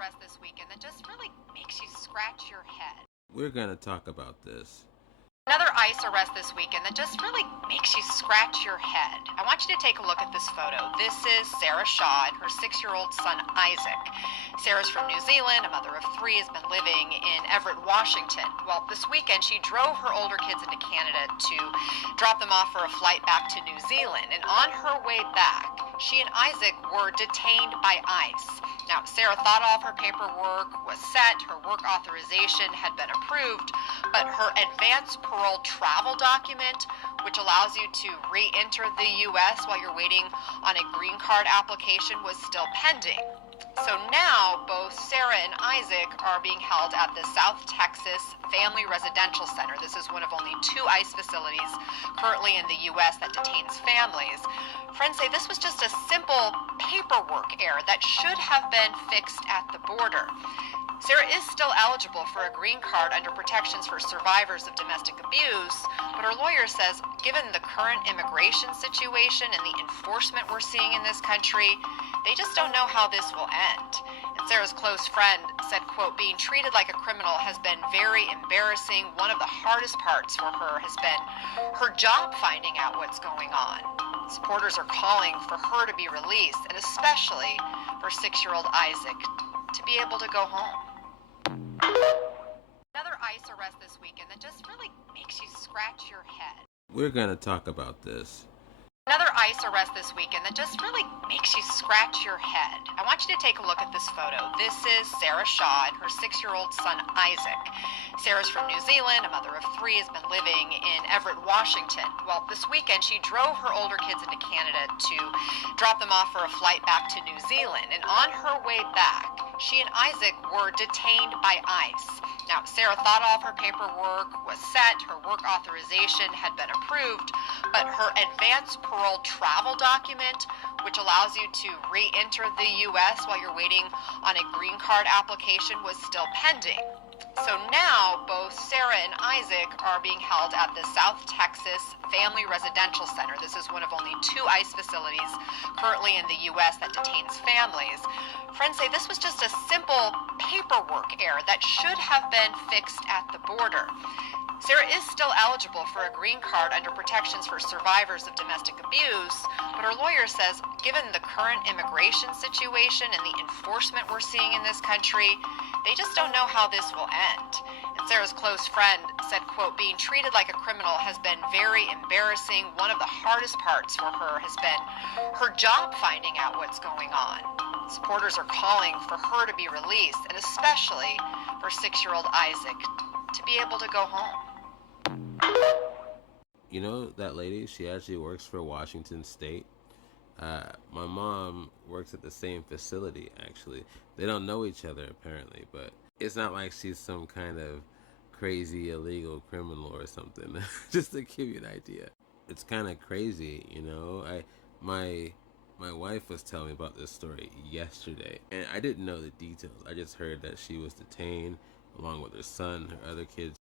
arrest this weekend that just really makes you scratch your head. We're gonna talk about this. Another ICE arrest this weekend that just really makes you scratch your head. I want you to take a look at this photo. This is Sarah Shaw and her 6-year-old son, Isaac. Sarah's from New Zealand, a mother of 3, has been living in Everett, Washington. Well, this weekend she drove her older kids into Canada to drop them off for a flight back to New Zealand. And on her way back, she and Isaac were detained by ICE. Now, Sarah thought all of her paperwork was set, her work authorization had been approved, but her advance parole travel document, which allows you to re-enter the U.S. while you're waiting on a green card application, was still pending. So now both Sarah and Isaac are being held at the South Texas Family Residential Center. This is one of only 2 ICE facilities currently in the U.S. that detains families. Friends say this was just a simple paperwork error that should have been fixed at the border. Sarah is still eligible for a green card under protections for survivors of domestic abuse, but her lawyer says given the current immigration situation and the enforcement we're seeing in this country, they just don't know how this will end. And Sarah's close friend said, quote, "Being treated like a criminal has been very embarrassing. One of the hardest parts for her has been her job finding out what's going on." Supporters are calling for her to be released, and especially for 6-year-old Isaac to be able to go home. Another ICE arrest this weekend that just really makes you scratch your head. We're gonna talk about this. Another ICE arrest this weekend that just really makes you scratch your head. I want you to take a look at this photo. This is Sarah Shaw and her 6-year-old son, Isaac. Sarah's from New Zealand, a mother of 3, has been living in Everett, Washington. Well, this weekend she drove her older kids into Canada to drop them off for a flight back to New Zealand. And on her way back, she and Isaac were detained by ICE. Now, Sarah thought all of her paperwork was set, her work authorization had been approved, but her advance parole travel document, which allows you to re-enter the U.S. while you're waiting on a green card application, was still pending. So now both Sarah and Isaac are being held at the South Texas Family Residential Center. This is one of only 2 ICE facilities currently in the U.S. that detains families. Friends say this was just a simple paperwork error that should have been fixed at the border. Sarah is still eligible for a green card under protections for survivors of domestic abuse, but her lawyer says given the current immigration situation and the enforcement we're seeing in this country, they just don't know how this will end. And Sarah's close friend said, quote, "Being treated like a criminal has been very embarrassing. One of the hardest parts for her has been her job finding out what's going on." Supporters are calling for her to be released, and especially for 6-year-old Isaac to be able to go home. You know that lady? She actually works for Washington State. My mom works at the same facility, actually. They don't know each other, apparently, but it's not like she's some kind of crazy illegal criminal or something. Just to give you an idea. It's kind of crazy, you know? My wife was telling me about this story yesterday, and I didn't know the details. I just heard that she was detained along with her son, her other kids